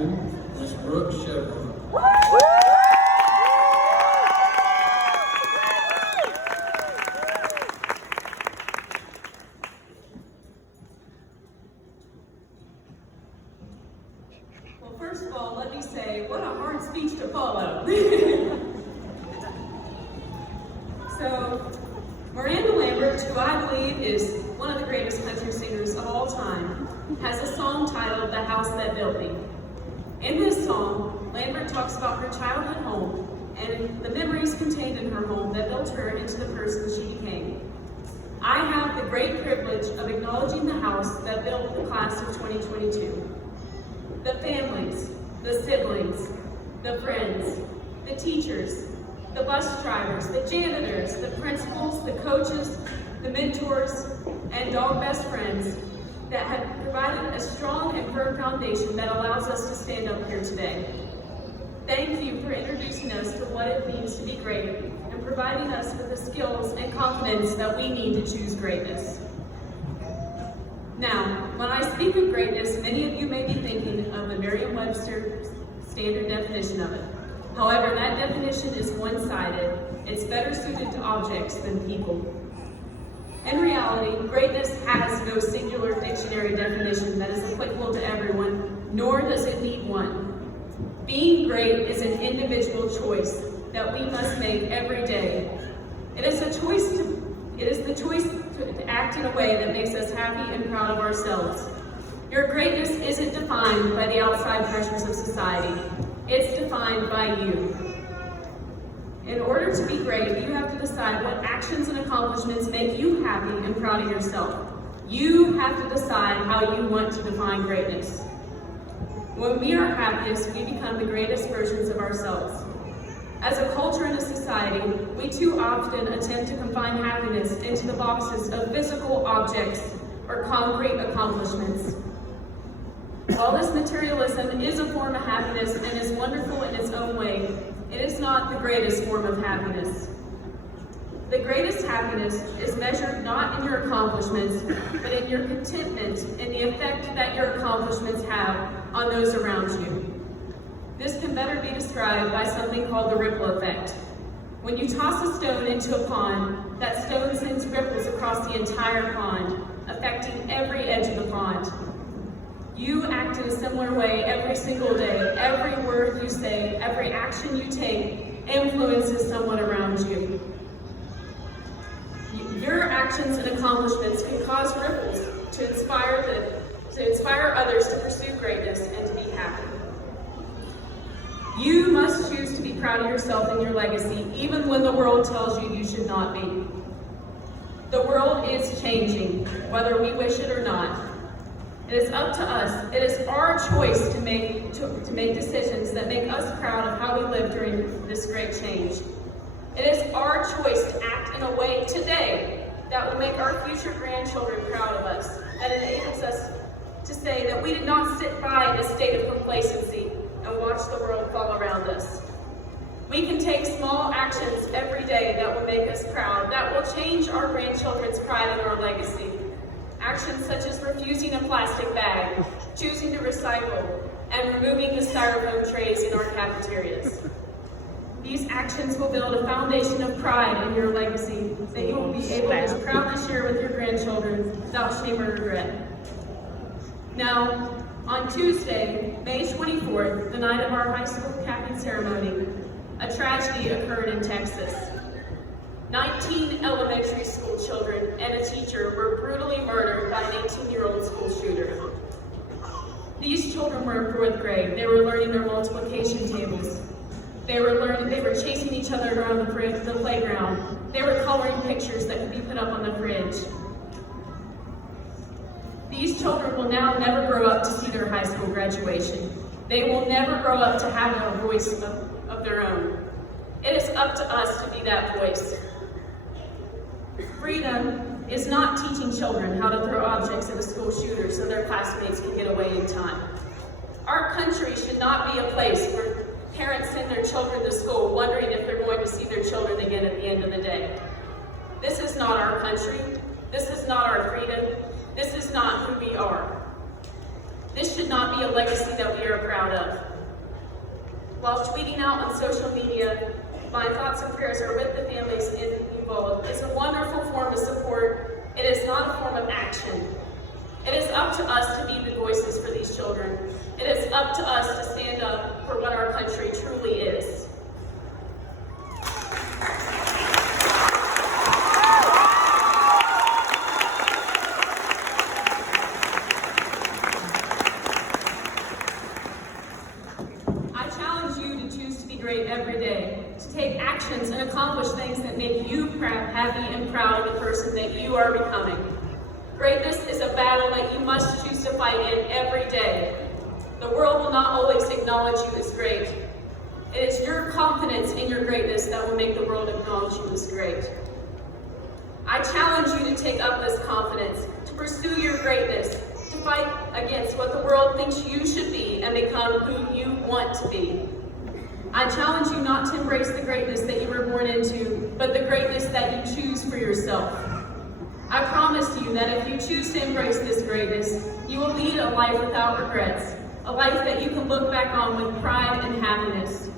student, Miss Brook. Well, first of all, let me say, what a hard speech to follow. So, Miranda Lambert, who I believe is one of the greatest country singers of all time, has a song titled The House That Built Me. In this song, Lambert talks about her childhood home and the memories contained in her home that built her into the person she became. I have the great privilege of acknowledging the house that built the class of 2022. The families, the siblings, the friends, the teachers, the bus drivers, the janitors, the principals, the coaches, the mentors, and dog best friends that have provided a strong and firm foundation that allows us to stand up here today. Thank you for introducing us to what it means to be great and providing us with the skills and confidence that we need to choose greatness. Now, when I speak of greatness, many of you may be thinking of the Merriam-Webster standard definition of it. However, that definition is one-sided. It's better suited to objects than people. In reality, greatness has no singular dictionary definition that is applicable to everyone, nor does it need one. Being great is an individual choice that we must make every day. It is the choice to act in a way that makes us happy and proud of ourselves. Your greatness isn't defined by the outside pressures of society. It's defined by you. In order to be great, you have to decide what actions and accomplishments make you happy and proud of yourself. You have to decide how you want to define greatness. When we are happiest, we become the greatest versions of ourselves. As a culture and a society, we too often attempt to confine happiness into the boxes of physical objects or concrete accomplishments. While this materialism is a form of happiness and is wonderful in its own way, it is not the greatest form of happiness. The greatest happiness is measured not in your accomplishments, but in your contentment and the effect that your accomplishments have on those around you. This can better be described by something called the ripple effect. When you toss a stone into a pond, that stone sends ripples across the entire pond, affecting every edge of the pond. You act in a similar way every single day. Every word you say, every action you take influences someone around you. Your actions and accomplishments can cause ripples to inspire others to pursue greatness and to be happy. You must choose to be proud of yourself and your legacy, even when the world tells you you should not be. The world is changing, whether we wish it or not. It is up to us. It is our choice to make decisions that make us proud of how we live during this great change. It is our choice to act in a way today that will make our future grandchildren proud of us, that enables us to say that we did not sit by in a state of complacency and watch the world fall around us. We can take small actions every day that will make us proud, that will change our grandchildren's pride in our legacy. Actions such as refusing a plastic bag, choosing to recycle, and removing the styrofoam trays in our cafeterias. These actions will build a foundation of pride in your legacy that you will be able to proudly share with your grandchildren without shame or regret. Now, on Tuesday, May 24th, the night of our high school capping ceremony, a tragedy occurred in Texas. 19 elementary school children and a teacher were brutally murdered by an 18-year-old school shooter. These children were in 4th grade. They were learning their multiplication tables. They were chasing each other around the playground. They were coloring pictures that could be put up on the fridge. These children will now never grow up to see their high school graduation. They will never grow up to have a voice of their own. It is up to us to be that voice. Freedom is not teaching children how to throw objects at a school shooter so their classmates can get away in time. Our country should not be a place where parents send their children to school wondering if they're going to see their children again at the end of the day. This is not our country. This is not our freedom. This is not who we are. This should not be a legacy that we are proud of. While tweeting out on social media, my thoughts and prayers are with the families involved. It's a wonderful form of support. It is not a form of action. It is up to us to be the voices for these children. It is up to us to stand up for what our country truly is. I challenge you to choose to be great every day, to take actions and accomplish things that make you happy and proud of the person that you are becoming. Greatness is a battle that you must choose to fight in every day. The world will not always acknowledge you as great. It is your confidence in your greatness that will make the world acknowledge you as great. I challenge you to take up this confidence, to pursue your greatness, to fight against what the world thinks you should be and become who you want to be. I challenge you not to embrace the greatness that you were born into, but the greatness that you choose for yourself. I promise you that if you choose to embrace this greatness, you will lead a life without regrets, a life that you can look back on with pride and happiness.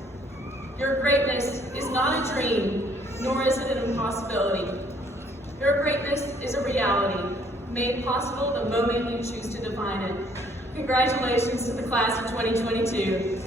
Your greatness is not a dream, nor is it an impossibility. Your greatness is a reality, made possible the moment you choose to define it. Congratulations to the class of 2022.